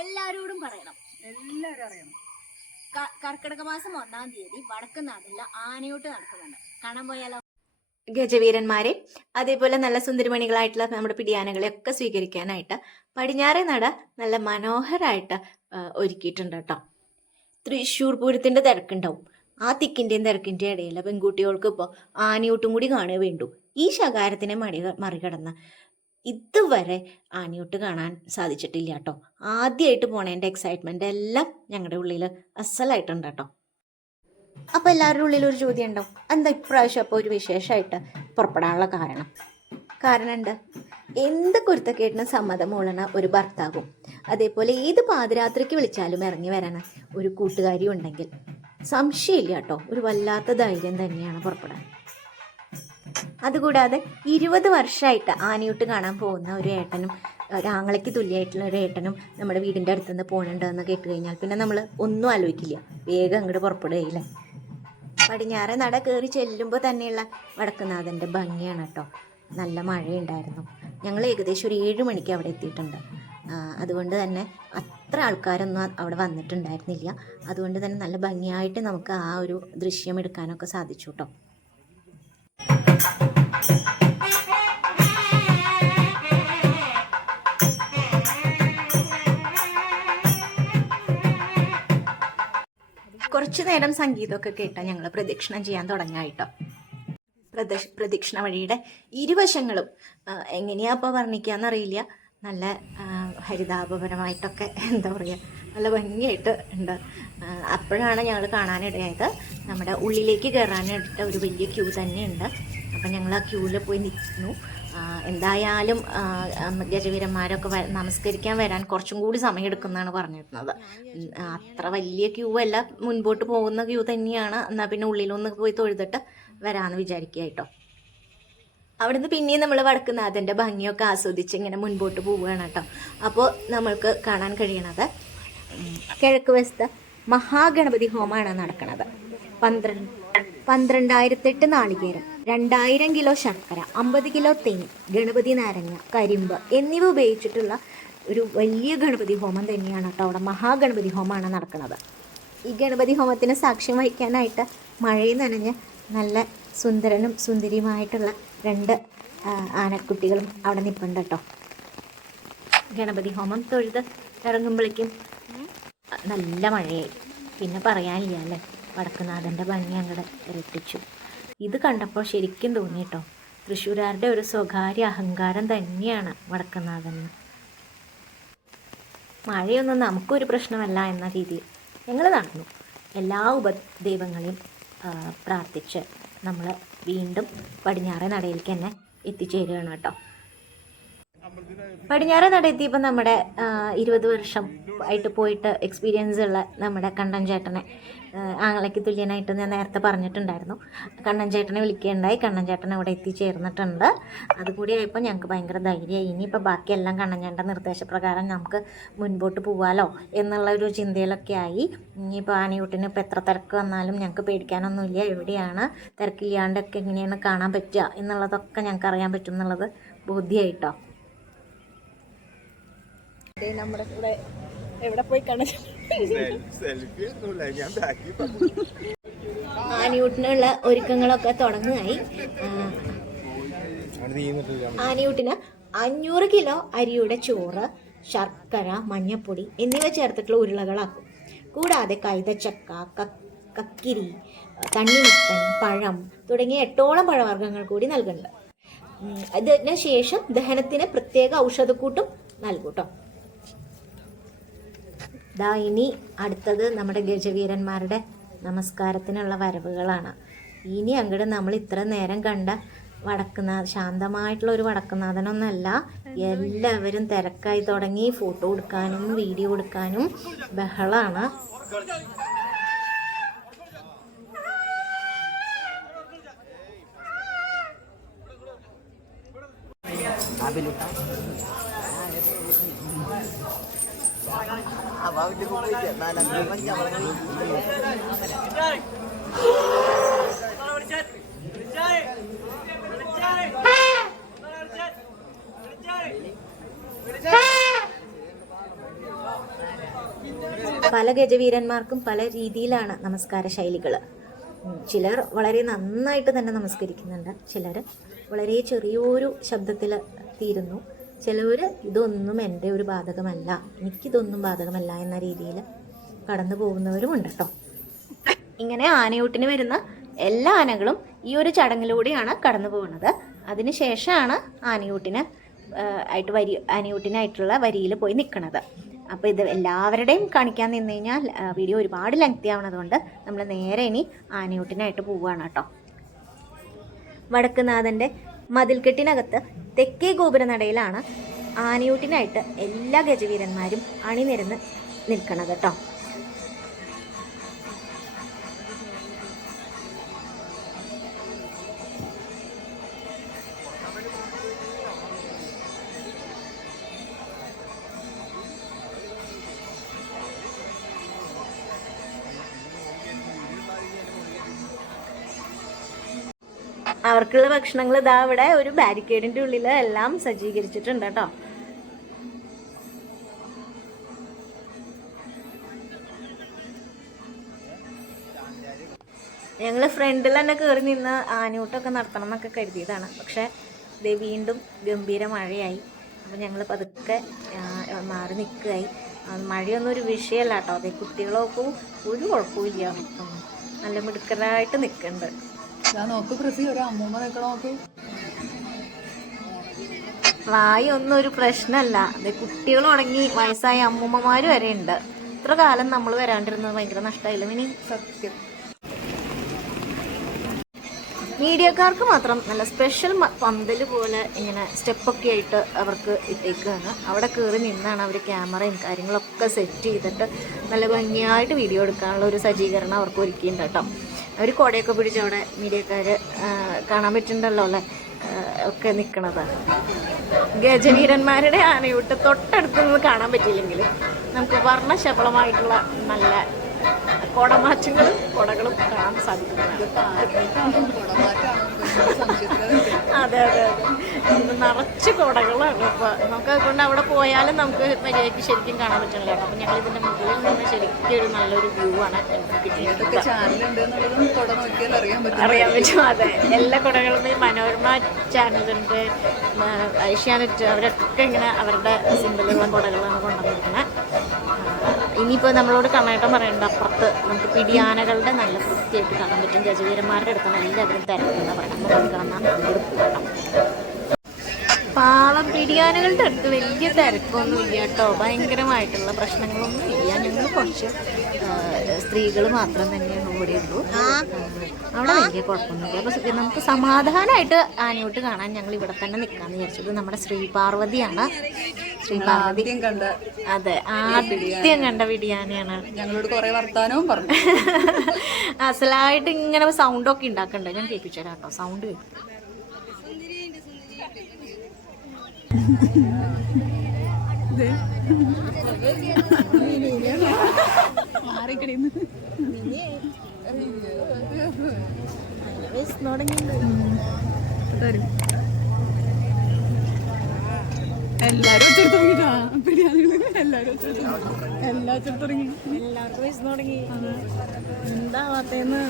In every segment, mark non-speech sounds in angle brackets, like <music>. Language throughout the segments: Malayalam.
എല്ലാരോടും പറയണം. എല്ലാവരും അറിയണം. കർക്കിടക മാസം ഒന്നാം തീയതി വടക്ക് നാട്ടിൽ ആനയോട്ട് നടക്കുന്നുണ്ട്. കാണാൻ പോയാലോ? ഗജവീരന്മാരെ അതേപോലെ നല്ല സുന്ദരിമണികളായിട്ടുള്ള നമ്മുടെ പിടിയാനകളെ ഒക്കെ സ്വീകരിക്കാനായിട്ട് പടിഞ്ഞാറേ നട നല്ല മനോഹരമായിട്ട് ഒരുക്കിയിട്ടുണ്ട് കേട്ടോ. തൃശ്ശൂർ പൂരത്തിന്റെ തിരക്കുണ്ടാവും. ആ തിക്കിന്റെയും തിരക്കിന്റെയും ഇടയിൽ പെൺകുട്ടികൾക്ക് ഇപ്പോൾ ആനയൂട്ടും കൂടി കാണുക വേണ്ടു. ഈ ശകാരത്തിനെ മടി മറികടന്ന് ഇതുവരെ ആനിയോട്ട് കാണാൻ സാധിച്ചിട്ടില്ല കേട്ടോ. ആദ്യമായിട്ട് പോണേന്റെ എക്സൈറ്റ്മെന്റ് എല്ലാം ഞങ്ങളുടെ ഉള്ളിൽ അസലായിട്ടുണ്ട് കേട്ടോ. അപ്പോൾ എല്ലാവരുടെ ഉള്ളിൽ ഒരു ചോദ്യം ഉണ്ടോ എന്താ ഇപ്രാവശ്യം അപ്പോൾ ഒരു വിശേഷമായിട്ട് പുറപ്പെടാനുള്ള കാരണം? കാരണമുണ്ട് എന്ത്? കുരുത്തക്കേട്ടിനും സമ്മതം മൂളണ ഒരു ഭർത്താവും അതേപോലെ ഏത് പാതിരാത്രിക്ക് വിളിച്ചാലും ഇറങ്ങി വരണ ഒരു കൂട്ടുകാരി ഉണ്ടെങ്കിൽ സംശയമില്ല കേട്ടോ. ഒരു വല്ലാത്ത ധൈര്യം തന്നെയാണ് പുറപ്പെടാൻ. അതുകൂടാതെ ഇരുപത് വർഷമായിട്ട് ആനയൂട്ട് കാണാൻ പോകുന്ന ഒരു ഏട്ടനും ഒരാങ്ങളയ്ക്ക് തുല്യമായിട്ടുള്ള ഒരു ഏട്ടനും നമ്മുടെ വീടിന്റെ അടുത്ത് നിന്ന് പോകണുണ്ടെന്ന് കേട്ട് കഴിഞ്ഞാൽ പിന്നെ നമ്മൾ ഒന്നും ആലോചിക്കില്ല. വേഗം അങ്ങോട്ട് പുറപ്പെടുകയില്ല പടിഞ്ഞാറെ നട കയറി ചെല്ലുമ്പോൾ തന്നെയുള്ള വടക്കുനാഥന്റെ ഭംഗിയാണ് കേട്ടോ. നല്ല മഴയുണ്ടായിരുന്നു. ഞങ്ങൾ ഏകദേശം ഒരു ഏഴ് മണിക്ക് അവിടെ എത്തിയിട്ടുണ്ട്. അതുകൊണ്ട് തന്നെ അത്ര ആൾക്കാരൊന്നും അവിടെ വന്നിട്ടുണ്ടായിരുന്നില്ല. അതുകൊണ്ട് തന്നെ നല്ല ഭംഗിയായിട്ട് നമുക്ക് ആ ഒരു ദൃശ്യം എടുക്കാനൊക്കെ സാധിച്ചു കേട്ടോ. നേരം സംഗീതമൊക്കെ കേട്ടാൽ ഞങ്ങൾ പ്രദക്ഷിണം ചെയ്യാൻ തുടങ്ങായിട്ടോ. പ്രദക്ഷ പ്രദക്ഷിണ വഴിയുടെ ഇരുവശങ്ങളും എങ്ങനെയാ അപ്പോൾ വർണിക്കാന്നറിയില്ല. നല്ല ഹരിതാപപരമായിട്ടൊക്കെ എന്താ പറയുക നല്ല ഭംഗിയായിട്ട് ഉണ്ട്. അപ്പോഴാണ് ഞങ്ങൾ കാണാനിടയായത്. നമ്മുടെ ഉള്ളിലേക്ക് കയറാനായിട്ട് ഒരു വലിയ ക്യൂ തന്നെയുണ്ട്. അപ്പം ഞങ്ങൾ ആ ക്യൂവിൽ പോയി നിൽക്കുന്നു എന്തായാലും ഗജവീരന്മാരൊക്കെ നമസ്കരിക്കാൻ വരാൻ കുറച്ചും കൂടി സമയമെടുക്കുന്നതാണ് പറഞ്ഞിരുന്നത്. അത്ര വലിയ ക്യൂ അല്ല മുൻപോട്ട് പോകുന്ന ക്യൂ തന്നെയാണ്. എന്നാൽ പിന്നെ ഉള്ളിലൊന്ന് പോയി തൊഴുതിട്ട് വരാമെന്ന് വിചാരിക്കുക കേട്ടോ അവിടുന്ന് പിന്നെയും നമ്മൾ വടക്കുന്നാഥന്റെ ഭംഗിയൊക്കെ ആസ്വദിച്ച് ഇങ്ങനെ മുൻപോട്ട് പോവുകയാണ് കേട്ടോ. അപ്പോൾ നമ്മൾക്ക് കാണാൻ കഴിയണത് കിഴക്ക് വശത്ത് മഹാഗണപതി ഹോമമാണ് നടക്കുന്നത് പന്ത്രണ്ട് പന്ത്രണ്ടായിരത്തെട്ട് നാളികേരം. രണ്ടായിരം കിലോ ശർക്കര അമ്പത് കിലോ തേൻ ഗണപതി നാരങ്ങ കരിമ്പ് എന്നിവ ഉപയോഗിച്ചിട്ടുള്ള ഒരു വലിയ ഗണപതി ഹോമം തന്നെയാണ് കേട്ടോ അവിടെ മഹാഗണപതി ഹോമമാണ് നടക്കുന്നത്. ഈ ഗണപതി ഹോമത്തിന് സാക്ഷ്യം വഹിക്കാനായിട്ട് മഴയിൽ നനഞ്ഞ് നല്ല സുന്ദരനും സുന്ദരിയുമായിട്ടുള്ള രണ്ട് ആനക്കുട്ടികളും അവിടെ നിൽപ്പുണ്ട് കേട്ടോ. ഗണപതി ഹോമം തൊഴുത് ഇറങ്ങുമ്പോഴേക്കും നല്ല മഴയായി. പിന്നെ പറയാനില്ല അല്ലേ? വടക്കുനാഥന്റെ ഭംഗി അങ്ങോട്ട് ഇരട്ടിച്ചു. ഇത് കണ്ടപ്പോൾ ശരിക്കും തോന്നി കേട്ടോ തൃശ്ശൂരാരുടെ ഒരു സ്വകാര്യ അഹങ്കാരം തന്നെയാണ് വടക്കുനാഥന്. മഴയൊന്നും നമുക്കൊരു പ്രശ്നമല്ല എന്ന രീതിയിൽ ഞങ്ങൾ നടന്നു. എല്ലാ ഉപദൈവങ്ങളെയും പ്രാർത്ഥിച്ച് നമ്മൾ വീണ്ടും പടിഞ്ഞാറേ നടയിലേക്ക് തന്നെ എത്തിച്ചേരുകയാണ് കേട്ടോ. പടിഞ്ഞാറേ നട എത്തിയപ്പോൾ നമ്മുടെ ഇരുപത് വർഷം ആയിട്ട് പോയിട്ട് എക്സ്പീരിയൻസ് ഉള്ള നമ്മുടെ കണ്ടൻ ചേട്ടനെ ആങ്ങളയ്ക്ക് തുല്യനായിട്ട് ഞാൻ നേരത്തെ പറഞ്ഞിട്ടുണ്ടായിരുന്നു. കണ്ണൻ ചേട്ടനെ വിളിക്കുകയുണ്ടായി കണ്ണൻ ചേട്ടൻ ഇവിടെ എത്തിച്ചേർന്നിട്ടുണ്ട്. അതുകൂടി ആയപ്പോൾ ഞങ്ങൾക്ക് ഭയങ്കര ധൈര്യമായി. ഇനിയിപ്പോൾ ബാക്കിയെല്ലാം കണ്ണൻ ചേട്ടന്റെ നിർദ്ദേശപ്രകാരം നമുക്ക് മുൻപോട്ട് പോവാലോ എന്നുള്ള ഒരു ചിന്തയിലൊക്കെ ആയി. ഇനിയിപ്പോൾ ആനയൂട്ടിന് ഇപ്പോൾ എത്ര തിരക്ക് വന്നാലും ഞങ്ങൾക്ക് പേടിക്കാനൊന്നുമില്ല. എവിടെയാണ് തിരക്കില്ലാണ്ടൊക്കെ എങ്ങനെയാണ് കാണാൻ പറ്റുക എന്നുള്ളതൊക്കെ ഞങ്ങൾക്ക് അറിയാൻ പറ്റും എന്നുള്ളത് ബോധ്യമായിട്ടോ നമ്മുടെ കൂടെ എവിടെ പോയി കണ സെൽഫി ഒന്നുമില്ല ഞാൻ ബാക്കി ആനയൂട്ടിനുള്ള ഒരുക്കങ്ങളൊക്കെ തുടങ്ങുകയായി ആനിയൂട്ടിന് അഞ്ഞൂറ് കിലോ അരിയുടെ ചോറ് ശർക്കര മഞ്ഞപ്പൊടി എന്നിവ ചേർത്തിട്ടുള്ള ഉരുളകളാക്കും. കൂടാതെ കൈതച്ചക്ക കക്കിരി തണ്ണിമത്തൻ പഴം തുടങ്ങിയ എട്ടോളം പഴവർഗങ്ങൾ കൂടി നൽകുന്നുണ്ട്. അതിന് ശേഷം ദഹനത്തിന് പ്രത്യേക ഔഷധക്കൂട്ടും നൽകും കേട്ടോ ദാ ഇനി അടുത്തത് നമ്മുടെ ഗജവീരന്മാരുടെ നമസ്കാരത്തിനുള്ള വരവുകളാണ്. ഇനി അങ്ങോട്ട് നമ്മൾ ഇത്ര നേരം കണ്ട വടക്കുനാഥ ശാന്തമായിട്ടുള്ള ഒരു വടക്കുനാഥനൊന്നല്ല. എല്ലാവരും തിരക്കായി തുടങ്ങി ഫോട്ടോ എടുക്കാനും വീഡിയോ എടുക്കാനും ബഹളാണ്. അബിലുട്ട പല ഗജവീരന്മാർക്കും പല രീതിയിലാണ് നമസ്കാര ശൈലികൾ ചിലർ വളരെ നന്നായിട്ട് തന്നെ നമസ്കരിക്കുന്നുണ്ട്. ചിലർ വളരെ ചെറിയൊരു ശബ്ദത്തിൽ തീരുന്നു. ചിലവർ ഇതൊന്നും എന്റെ ഒരു ബാധകമല്ല. എനിക്കിതൊന്നും ബാധകമല്ല എന്ന രീതിയിൽ കടന്നു പോകുന്നവരുമുണ്ട് കേട്ടോ ഇങ്ങനെ ആനയൂട്ടിന് വരുന്ന എല്ലാ ആനകളും ഈ ഒരു ചടങ്ങിലൂടെയാണ് കടന്നു പോകുന്നത്. അതിനുശേഷമാണ് ആനയൂട്ടിന് ആയിട്ട് വരി ആനയൂട്ടിനായിട്ടുള്ള വരിയിൽ പോയി നിൽക്കുന്നത് അപ്പോൾ ഇത് എല്ലാവരുടെയും കാണിക്കാൻ നിന്ന് കഴിഞ്ഞാൽ വീഡിയോ ഒരുപാട് ലെങ്തി ആവണതുകൊണ്ട് നമ്മൾ നേരെ ഇനി ആനയൂട്ടിനായിട്ട് പോവുകയാണ് കേട്ടോ. വടക്കുനാഥന്റെ മതിൽക്കെട്ടിനകത്ത് തെക്കേ ഗോപുരനടയിലാണ് ആനയൂട്ടിനായിട്ട് എല്ലാ ഗജവീരന്മാരും അണിനിരന്ന് നിൽക്കണത് കേട്ടോ. അവർക്കുള്ള ഭക്ഷണങ്ങൾ ഇതാ ഇവിടെ ഒരു ബാരിക്കേഡിന്റെ ഉള്ളിൽ എല്ലാം സജ്ജീകരിച്ചിട്ടുണ്ട് കേട്ടോ. ഞങ്ങൾ ഫ്രണ്ടിൽ തന്നെ കയറി നിന്ന് ആനൂട്ടമൊക്കെ നടത്തണം എന്നൊക്കെ കരുതിയതാണ്. പക്ഷെ ഇത് വീണ്ടും ഗംഭീര മഴയായി. അപ്പം ഞങ്ങൾ പതുക്കെ മാറി നിൽക്കുകയായി. മഴയൊന്നും ഒരു വിഷയമല്ല കേട്ടോ. അതെ കുട്ടികളൊക്കെ ഒരു കുഴപ്പമില്ല നല്ല മിടുക്കരായിട്ട് നിൽക്കുന്നുണ്ട്. ഞാൻ നോക്ക് പ്രസി ഒരു അമ്മൂമ്മ നിൽക്കണ നോക്ക്. പ്രായം ഒന്നും ഒരു പ്രശ്നമല്ല. അതെ കുട്ടികൾ തുടങ്ങി വയസ്സായ അമ്മൂമ്മമാര് വരെ ഉണ്ട്. ഇത്ര കാലം നമ്മൾ വരാണ്ടിരുന്നത് ഭയങ്കര നഷ്ടമായില്ല മിനി? സത്യം. മീഡിയക്കാർക്ക് മാത്രം നല്ല സ്പെഷ്യൽ പന്തൽ പോലെ ഇങ്ങനെ സ്റ്റെപ്പൊക്കെ ആയിട്ട് അവർക്ക് ഇട്ടേക്കുകയാണ് അവിടെ കയറി നിന്നാണ് അവർ ക്യാമറയും കാര്യങ്ങളൊക്കെ സെറ്റ് ചെയ്തിട്ട് നല്ല ഭംഗിയായിട്ട് വീഡിയോ എടുക്കാനുള്ള ഒരു സജ്ജീകരണം അവർക്ക് ഒരുക്കിയിട്ടുണ്ട് കേട്ടോ. അവർ കൊടയൊക്കെ പിടിച്ച് അവിടെ മീഡിയക്കാർ കാണാൻ പറ്റുന്നുണ്ടല്ലോ അല്ലേ? ഒക്കെ നിൽക്കണത് ഗജവീരന്മാരുടെ ആനയൂട്ട് തൊട്ടടുത്ത് നിന്ന് കാണാൻ പറ്റിയില്ലെങ്കിൽ നമുക്ക് വർണശബളമായിട്ടുള്ള നല്ല കോടമാറ്റങ്ങളും കോടകളും കാണാൻ സാധിക്കുന്നതാണ് അതെ അതെ അതെ. നിറച്ച് കുടകളാണ്. ഇപ്പൊ നമുക്ക് അതുകൊണ്ട് അവിടെ പോയാലും നമുക്ക് മര്യാദയ്ക്ക് ശരിക്കും കാണാൻ പറ്റില്ല കേട്ടോ. അപ്പൊ ഞങ്ങൾ ഇതിന്റെ മുകളിൽ നിന്ന് ശരിക്കും ഒരു നല്ലൊരു വ്യൂ ആണ് ഞങ്ങൾക്ക് കിട്ടിയത് അറിയാൻ പറ്റും. അതെ. എല്ലാ കുടകളും ഈ മനോരമ ചാനലുണ്ട് ഏഷ്യാനെറ്റ് അവരൊക്കെ ഇങ്ങനെ അവരുടെ സിമ്പിളുള്ള കുടകളാണ് കൊണ്ടുവന്നിരിക്കുന്നത്. ഇനിയിപ്പോൾ നമ്മളോട് കണ്ണേട്ടം പറയുന്നുണ്ട് അപ്പുറത്ത് നമുക്ക് പിടിയാനകളുടെ നല്ല വൃത്തിയായിട്ട് കാണാൻ പറ്റും. ഗജവീരന്മാരുടെ അടുത്താണ് എല്ലാവരും തിരക്കുന്ന നമുക്ക് കാണാൻ അങ്ങോട്ട് പോകണം പാളം പിടിയാനകളുടെ അടുത്ത് വലിയ തിരക്കൊന്നും ഇല്ല കേട്ടോ. ഭയങ്കരമായിട്ടുള്ള പ്രശ്നങ്ങളൊന്നും ഇല്ല. ഞങ്ങൾ കുറച്ച് സ്ത്രീകൾ മാത്രം തന്നെയാണ് ഇവിടെ ഉള്ളൂ. അവിടെ വലിയ കുഴപ്പമൊന്നുമില്ല. അപ്പോൾ നമുക്ക് സമാധാനമായിട്ട് ആനയോട്ട് കാണാൻ ഞങ്ങൾ ഇവിടെ തന്നെ നിൽക്കാമെന്ന് വിചാരിച്ചത്. നമ്മുടെ ശ്രീ പാർവതിയാണ് ശ്രീ പാർവതി ആദ്യം കണ്ട അതെ ആദ്യം കണ്ട ബിരിയാണിയാണ്. ഞങ്ങളോട് കുറെ വർത്താനവും പറഞ്ഞു. <laughs> അസലായിട്ട് ഇങ്ങനെ സൗണ്ട് ഒക്കെ ഉണ്ടാക്കണ്ട? ഞാൻ കേൾപ്പിച്ചു തരാം കേട്ടോ സൗണ്ട് മാറിക്കടിന്ന് തരും. എല്ലാരും വെച്ചെടുത്ത് തുടങ്ങിട്ടാ പിടിയാനുകൾ എല്ലാരും വെച്ചെടുത്ത് എല്ലാ വെച്ചെടുത്ത് തുടങ്ങി. എല്ലാവർക്കും വയസ്സ് തുടങ്ങി. എന്താ വാത്തേന്ന്?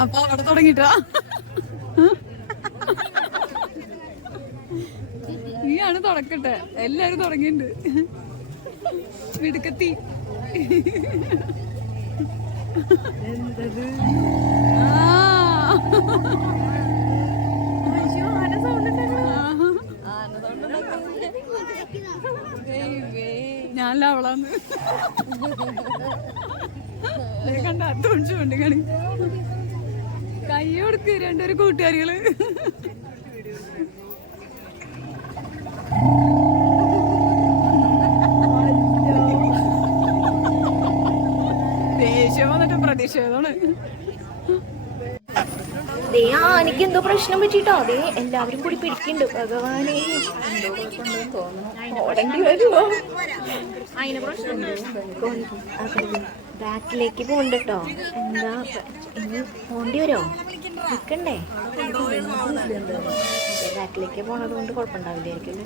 അപ്പൊ അവിടെ തുടങ്ങിട്ടാ തുടക്കട്ടെ എല്ലാരും തുടങ്ങിയിട്ടുണ്ട്. മിടുക്കത്തി. ഞാനല്ല അവളാന്ന്. കണ്ട തുണിച്ചു കൊണ്ട് കണി കൈ കൊടുക്ക് രണ്ടൊരു കൂട്ടുകാരികൾ. ആനയ്ക്ക് കുട്ടിക്ക് എന്തോ പ്രശ്നം പറ്റിട്ടോ? അതെ എല്ലാവരും കൂടി പിടിക്കുന്നുണ്ട്. ഭഗവാനെ. ബാക്കിലേക്ക് പോണ്ട് കേട്ടോ എന്താ ഇനി പോണ്ടി വരുമോ നിൽക്കണ്ടേ ബാക്കിലേക്ക് പോണത് കൊണ്ട് കുഴപ്പമുണ്ടാവില്ലായിരിക്കും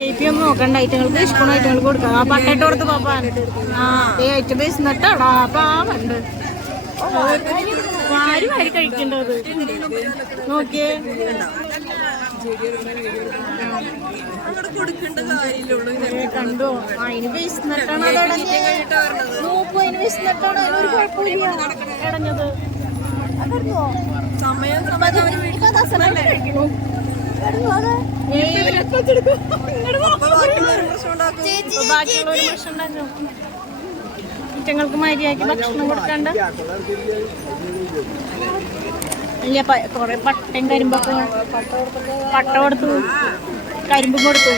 ഒന്നും നോക്കണ്ട ഐറ്റങ്ങൾക്ക് ഇഷ്ടമുള്ള ഐറ്റങ്ങൾക്ക് കൊടുക്കാം. ആ പട്ടയിട്ട് കൊടുത്ത് പാപ്പാൻ ആ ഈ ഐറ്റം ബേസ് നട്ടാടാ പാവുണ്ട് വാരി വാരി കഴിക്കേണ്ടത് നോക്കിയേ. കണ്ടോ? അതിന് ബേസ് നട്ടാണ് അത് നോക്കൂ അതിന് ബേസ് നട്ടാണ്? അതിനൊരു കുഴപ്പമില്ല. ഇടഞ്ഞത്. സമയം ഉണ്ടായിരുന്നു കുറ്റങ്ങൾക്ക് മര്യാദയ്ക്ക് ഭക്ഷണം കൊടുക്കണ്ട. ഇല്ല കൊറേ പട്ടയും കരിമ്പൊക്കെ പട്ട കൊടുത്തു. കരിമ്പും കൊടുത്തു.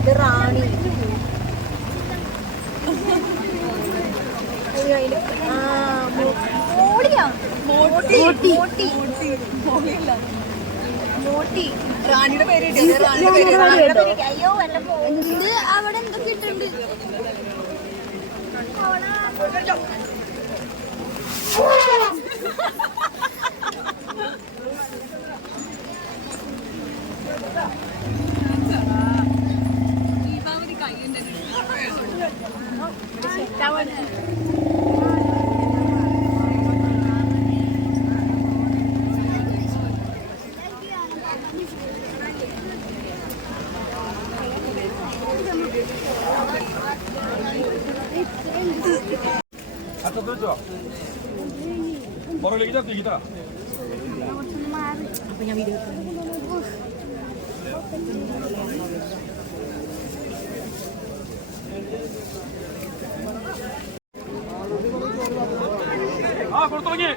ഇത് റാണി. റാണിയുടെ പേര് അയ്യോ അവിടെ എന്തൊക്കെ ഇട്ടുണ്ട് 아까 ആ കൊടുത്തു തുടങ്ങി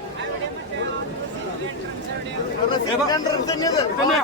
തന്നെയത് തന്നെയാ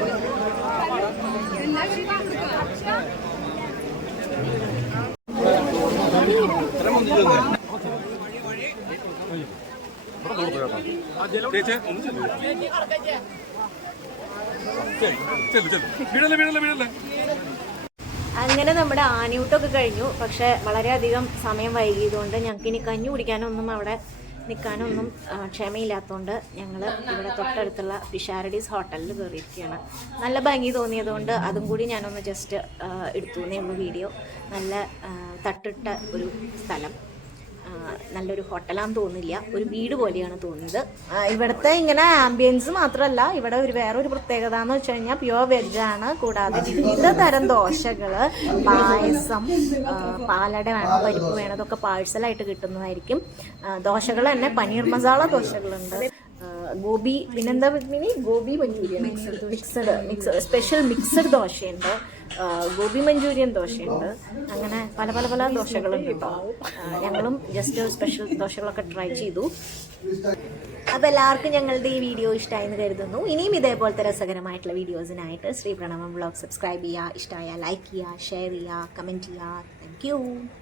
ചേച്ചേ ഒന്ന് ചെല്ലു. ചെല്ലു ചെല്ലു വീടല്ലേ വീടല്ലേ വീടല്ലേ? അങ്ങനെ നമ്മുടെ ആനയൂട്ടൊക്കെ കഴിഞ്ഞു. പക്ഷെ വളരെയധികം സമയം വൈകിയതുകൊണ്ട് ഞങ്ങൾക്ക് ഇനി കഞ്ഞി കുടിക്കാനൊന്നും അവിടെ നിൽക്കാനൊന്നും ക്ഷമയില്ലാത്തതുകൊണ്ട് ഞങ്ങൾ ഇവിടെ തൊട്ടടുത്തുള്ള ഫിഷാരഡീസ് ഹോട്ടലിൽ കയറിയിരിക്കുകയാണ്. നല്ല ഭംഗി തോന്നിയതുകൊണ്ട് അതും കൂടി ഞാനൊന്ന് ജസ്റ്റ് എടുത്തു എന്നേ ഉള്ളൂ വീഡിയോ. നല്ല തട്ടിട്ട ഒരു സ്ഥലം. നല്ലൊരു ഹോട്ടലാന്ന് തോന്നില്ല ഒരു വീട് പോലെയാണ് തോന്നിയത് ആ, ഇവിടുത്തെ ഇങ്ങനെ ആംബിയൻസ് മാത്രമല്ല ഇവിടെ ഒരു വേറൊരു പ്രത്യേകത എന്ന് വെച്ച് കഴിഞ്ഞാൽ പ്യുവർ വെജാണ് കൂടാതെ വിവിധ തരം ദോശകൾ പായസം പാലട വേണം പരിപ്പ് വേണം അതൊക്കെ പാഴ്സലായിട്ട് കിട്ടുന്നതായിരിക്കും. ദോശകൾ തന്നെ പനീർ മസാല ദോശകളുണ്ട്. ഗോപി ഗോബി പിന്നെന്താ gobi Manchurian mixed mixed special mixed ദോശയുണ്ട്. Gobi Manchurian ദോശയുണ്ട്. അങ്ങനെ പല പല പല കേട്ടോ. ഞങ്ങളും ജസ്റ്റ് സ്പെഷ്യൽ ദോശകളൊക്കെ ട്രൈ ചെയ്തു. അപ്പോൾ എല്ലാവർക്കും ഞങ്ങളുടെ ഈ വീഡിയോ ഇഷ്ടമായി എന്ന് കരുതുന്നു. ഇനിയും ഇതേപോലത്തെ രസകരമായിട്ടുള്ള വീഡിയോസിനായിട്ട് ശ്രീ പ്രണവം വ്ളോഗ് സബ്സ്ക്രൈബ് ചെയ്യുക ഇഷ്ടമായ ലൈക്ക് ചെയ്യുക ഷെയർ ചെയ്യുക കമന്റ് ചെയ്യുക. താങ്ക്